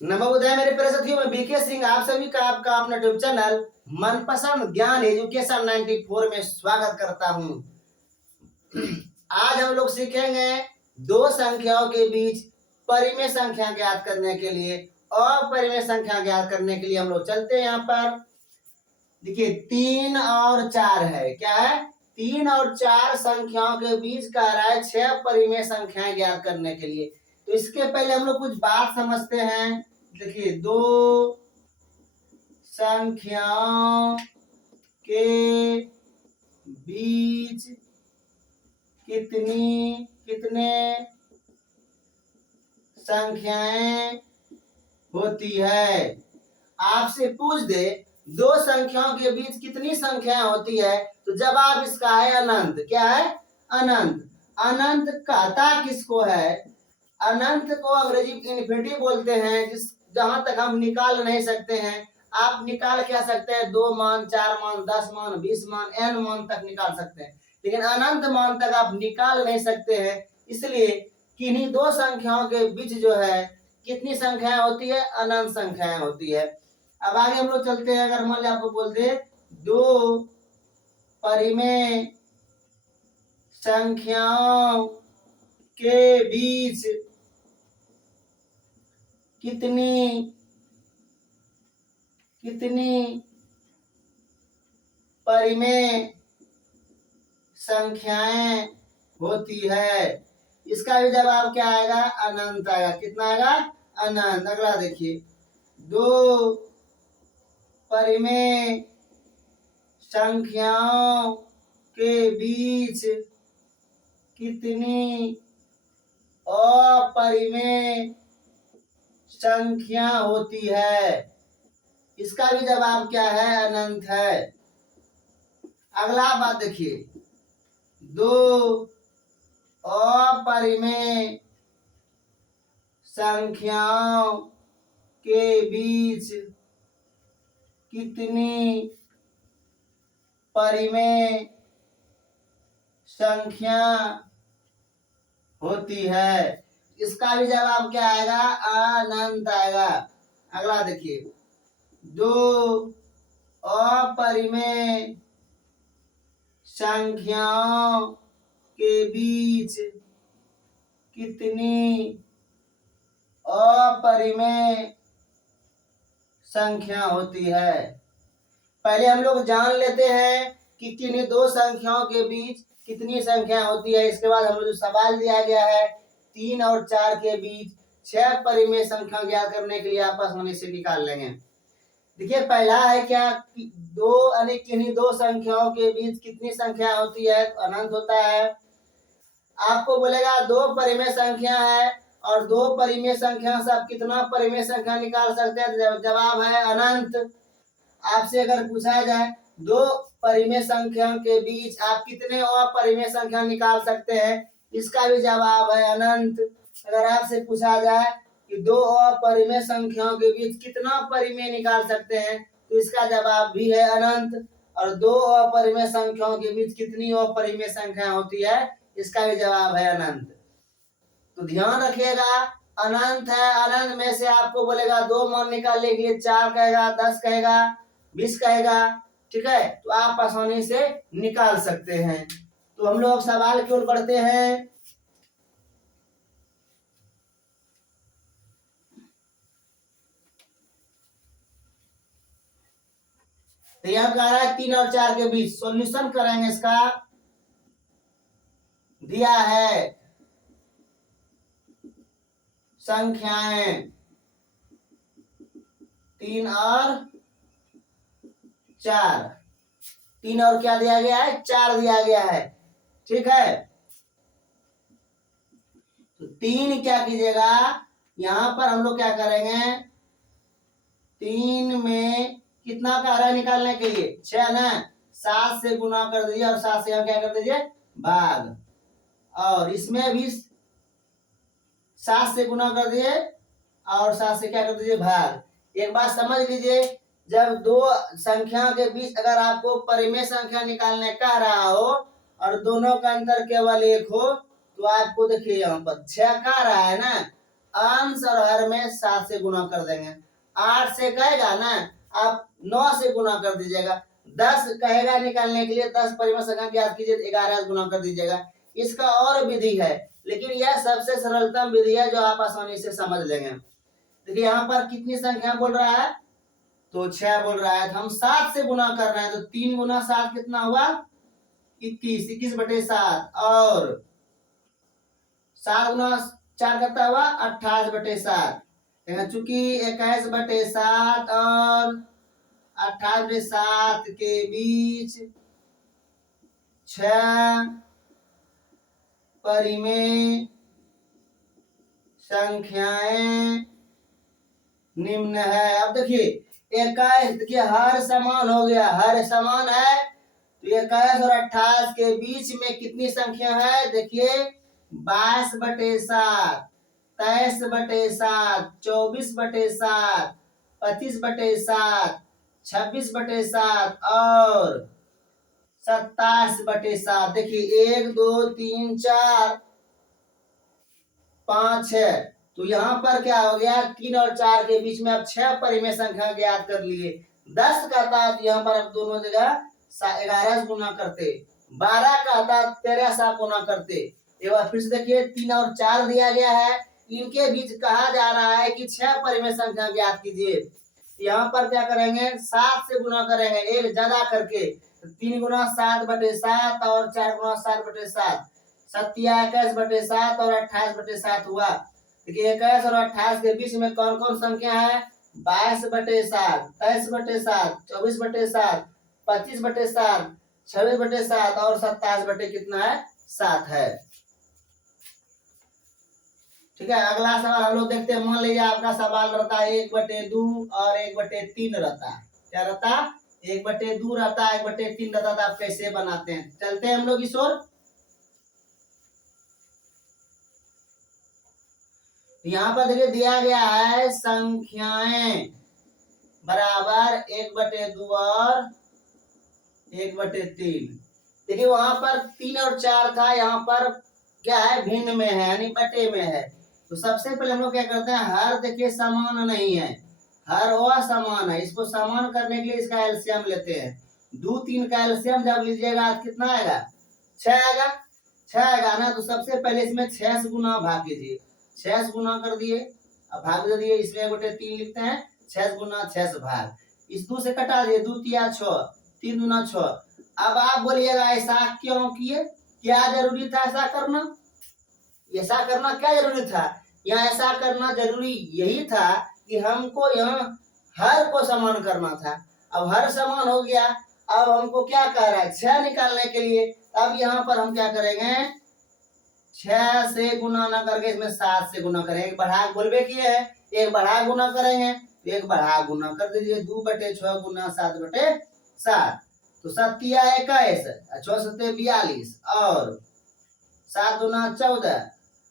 नमोदय मेरे प्यारे साथियों, मैं बीके सिंह आप सभी का आपका अपना यूट्यूब चैनल मनपसंद ज्ञान एजुकेशन 94 में स्वागत करता हूं। आज हम लोग सीखेंगे दो संख्याओं के बीच परिमेय संख्या ज्ञात करने के लिए। अपरिमेय संख्या ज्ञात करने के लिए हम लोग चलते हैं। यहाँ पर देखिए 3 और 4 है। क्या है? 3 और 4 संख्याओं के बीच का रहा है 6 परिमेय संख्याएं ज्ञात करने के लिए। तो इसके पहले हम लोग कुछ बात समझते हैं। देखिए दो संख्याओं के बीच कितने संख्याएं होती है। आपसे पूछ दे दो संख्याओं के बीच कितनी संख्याएं होती है, तो जवाब इसका है अनंत। क्या है? अनंत। अनंत कहता किसको है? अनंत को अंग्रेजी इन्फिनिटी बोलते हैं, जिस जहां तक हम निकाल नहीं सकते हैं। आप निकाल क्या सकते हैं? 2 मान, 4 मान, 10 मान, 20 मान, n मान तक निकाल सकते हैं, लेकिन अनंत मान तक आप निकाल नहीं सकते हैं। इसलिए किन्हीं दो संख्याओं के बीच जो है कितनी संख्याएं होती है? अनंत संख्याएं होती है। अब आगे हम लोग चलते हैं। अगर मान लिया आपको बोल दे दो परिमेय संख्याओं के बीच कितनी परिमेय संख्याएं होती है, इसका भी जवाब क्या आएगा? अनंत आएगा। कितना आएगा? अनंत। अगला देखिए दो परिमेय संख्याओं के बीच कितनी अपरिमेय संख्या होती है, इसका भी जवाब क्या है? अनंत है। अगला बात देखिए दो अपरिमेय संख्याओं के बीच कितनी परिमेय संख्या होती है, इसका भी जवाब क्या आएगा? अनंत आएगा। अगला देखिए दो अपरिमेय संख्याओं के बीच कितनी अपरिमेय संख्या होती है। पहले हम लोग जान लेते हैं कि किन्हीं दो संख्याओं के बीच कितनी संख्या होती है। इसके बाद हम लोग जो सवाल दिया गया है 3 और 4 के बीच 6 परिमेय संख्या ज्ञात करने के लिए आपस में इसे निकाल लेंगे। देखिए पहला है क्या कि दो यानी किन्हीं दो संख्याओं के बीच कितनी संख्या होती है? अनंत होता है। आपको बोलेगा दो परिमेय संख्या है और दो परिमेय संख्या से आप कितना परिमेय संख्या निकाल सकते हैं? जवाब है अनंत। आपसे अगर पूछा जाए दो परिमेय संख्या के बीच आप कितने अपरिमेय संख्या निकाल सकते हैं, इसका भी जवाब है अनंत। अगर आपसे पूछा जाए कि दो अपरिमेय संख्याओं के बीच कितना परिमेय निकाल सकते हैं, तो इसका जवाब भी है अनंत। और दो अपरिमेय संख्याओं के बीच कितनी अपरिमेय संख्या होती है, इसका भी जवाब है अनंत। तो ध्यान रखिएगा अनंत है। अनंत में से आपको बोलेगा दो मान निकालने के लिए 4 कहेगा, 10 कहेगा, 20 कहेगा, ठीक है, तो आप आसानी से निकाल सकते हैं। तो हम लोग सवाल की ओर बढ़ते हैं। तो यहाँ कह रहा है 3 और 4 के बीच सॉल्यूशन करेंगे। इसका दिया है संख्याएं 3 और 4। 3 और क्या दिया गया है? 4 दिया गया है, ठीक है। तो 3 क्या कीजिएगा, यहां पर हम लोग क्या करेंगे, 3 में कितना कह रहा है निकालने के लिए? 6 ना, 7 से गुना कर दीजिए और 7 से क्या कर दीजिए? भाग। और इसमें भी 7 से गुना कर दिए और 7 से क्या कर दीजिए? भाग। एक बात समझ लीजिए, जब दो संख्या के बीच अगर आपको परिमेय संख्या निकालने कह रहा हो और दोनों का अंतर केवल 1 हो, तो आपको देखिए यहाँ पर 6 कह रहा है ना, अंश और हर में 7 से गुना कर देंगे। 8 से कहेगा ना, आप 9 से गुना कर दीजिएगा। 10 कहेगा निकालने के लिए 10 परिमेय संख्या ज्ञात कीजिए, 11 से गुना कर दीजिएगा। इसका और विधि है, लेकिन यह सबसे सरलतम विधि है जो आप आसानी से समझ लेंगे। देखिए यहाँ पर कितनी संख्या बोल रहा है, तो 6 बोल रहा है, तो हम 7 से गुना कर रहे हैं, तो 3 गुना 7 कितना हुआ, 21, 21/7, और 7 गुना 4 कितना हुआ, 28/7। चूंकि 21/7 और 28/7 के बीच 6 परिमेय संख्याएं निम्न है। अब देखिए 21, देखिए हर समान हो गया, हर समान है, तो 21 और 28 के बीच में कितनी संख्या है, देखिए 22/7, 23/7, 24/7, 25/7, 26/7 और 27/7। देखिए 1 2 3 4 5 6, तो यहाँ पर क्या हो गया, 3 और 4 के बीच में आप 6 परिमेय संख्या ज्ञात कर लिए। 10 का था तो यहाँ पर आप दोनों जगह 11 से गुना करते, 12 का था 13 से गुना करते। एक बार फिर से देखिए 3 और 4 दिया गया है, इनके बीच कहा जा रहा है कि 6 परिमेय संख्या ज्ञात कीजिए। यहाँ पर क्या करेंगे, 7 से गुना करेंगे, एक ज्यादा करके, 3 गुना 7/7 और 4 गुना 7/7, 21/7 और 28/7 हुआ। देखिए 21 और 28 के बीच में कौन कौन संख्या है, 22/7, 23/7, 24/7, 25/7, 26/7 और 27 कितना है, 7 है। ठीक है, अगला सवाल हम लोग देखते हैं। मान लीजिए आपका सवाल रहता है 1/2 और 1/3 रहता है, क्या रहता, 1/2 रहता है, 1/3 रहता, तो आप कैसे बनाते हैं, चलते हैं हम लोग इस ओर। यहाँ पर देखिए दिया गया है संख्याएं बराबर 1/2 और 1/3। देखिए वहां पर 3 और 4 था, यहाँ पर क्या है, भिन्न में है, यानी बटे में है। तो सबसे पहले हम लोग क्या करते हैं, हर देखिए समान नहीं है, हर वह समान है, इसको समान करने के लिए इसका एलसीएम लेते हैं। 2 3 का एलसीएम जब लीजिएगा कितना आएगा, 6 आएगा। 6 आएगा ना, तो सबसे पहले इसमें 6 से गुना भाग कीजिए, 6 से गुना कर दिए, अब भाग दे दिए, इसमें 1/3 लिखते हैं, 6 गुना 6 से भाग, इस 2 से कटा दिए, 2 तिया 6, 3 दूना 6। अब आप बोलिएगा ऐसा क्यों किए, क्या जरूरी था ऐसा करना, ऐसा करना क्या जरूरी था, यहाँ ऐसा करना जरूरी यही था कि हमको यहाँ हर को समान करना था। अब हर समान हो गया, अब हमको क्या कह रहा है, 6 निकालने के लिए। अब यहाँ पर हम क्या करेंगे, 6 से गुना ना करके इसमें 7 से गुना करेंगे, एक बढ़ा बोलबे किए है, एक बढ़ा गुना करेंगे, एक बढ़ा गुना कर दीजिए, 2/6 गुना 7/7, तो 7 तिया 21, 6 सत्ते 42 और 7 दूना 14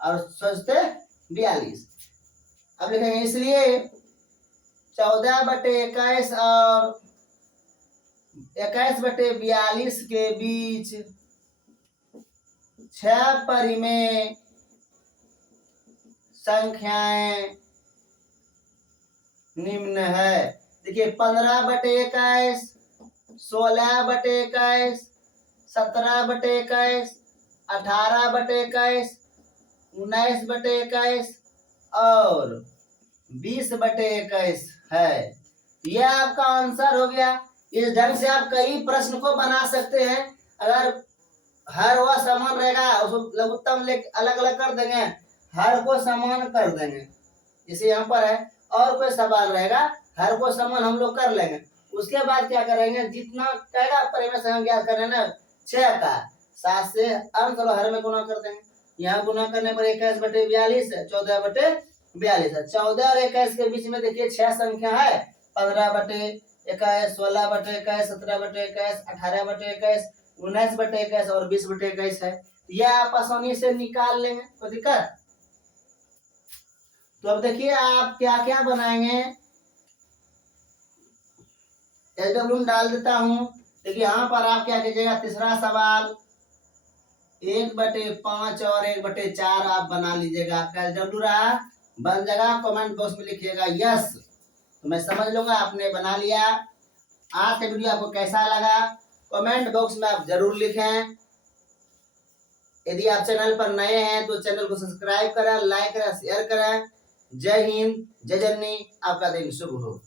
और 6 सत्ते 42। अब लिखेंगे, इसलिए 14/21 और 21/42 के बीच 6 परिमेय संख्याएं निम्न है। देखिए 15/21, 16/21, 17/21, 18/21, 19/21 और 20/21 है। यह आपका आंसर हो गया। इस ढंग से आप कई प्रश्न को बना सकते हैं। अगर हर वह समान रहेगा उसको लघुत्तम अलग अलग कर देंगे, हर को समान कर देंगे, जैसे यहाँ पर है। और कोई सवाल रहेगा, हर को समान हम लोग कर लेंगे। उसके बाद क्या करेंगे, जितना कहेगा परिमेय संख्या ज्ञात करना ना, 6 का 7 से अंश और हर में गुना कर देंगे। यहाँ गुना करने पर 21/42 है, 14/42 है। 14 और 21 के बीच में देखिए 6 संख्या है, 15/21, 16/21, 17/21, 18/21, 19/21 और 20/21 है। यह आप आसानी से निकाल लेंगे, कोई दिक्कत। तो अब देखिए आप क्या क्या बनाएंगे, एलडब्ल्यू डाल देता हूं। देखिए यहाँ पर आप क्या कीजिएगा, तीसरा सवाल 1/5 और 1/4 आप बना लीजिएगा। आपका एलडब्ल्यू रहा बन जाएगा, कमेंट बॉक्स में लिखिएगा यस, तो मैं समझ लूंगा आपने बना लिया। आज का वीडियो आपको कैसा लगा कमेंट बॉक्स में आप जरूर लिखें। यदि आप चैनल पर नए हैं तो चैनल को सब्सक्राइब करें, लाइक करें, शेयर करें। जय हिंद, जय जननी, आपका दिन शुभ हो।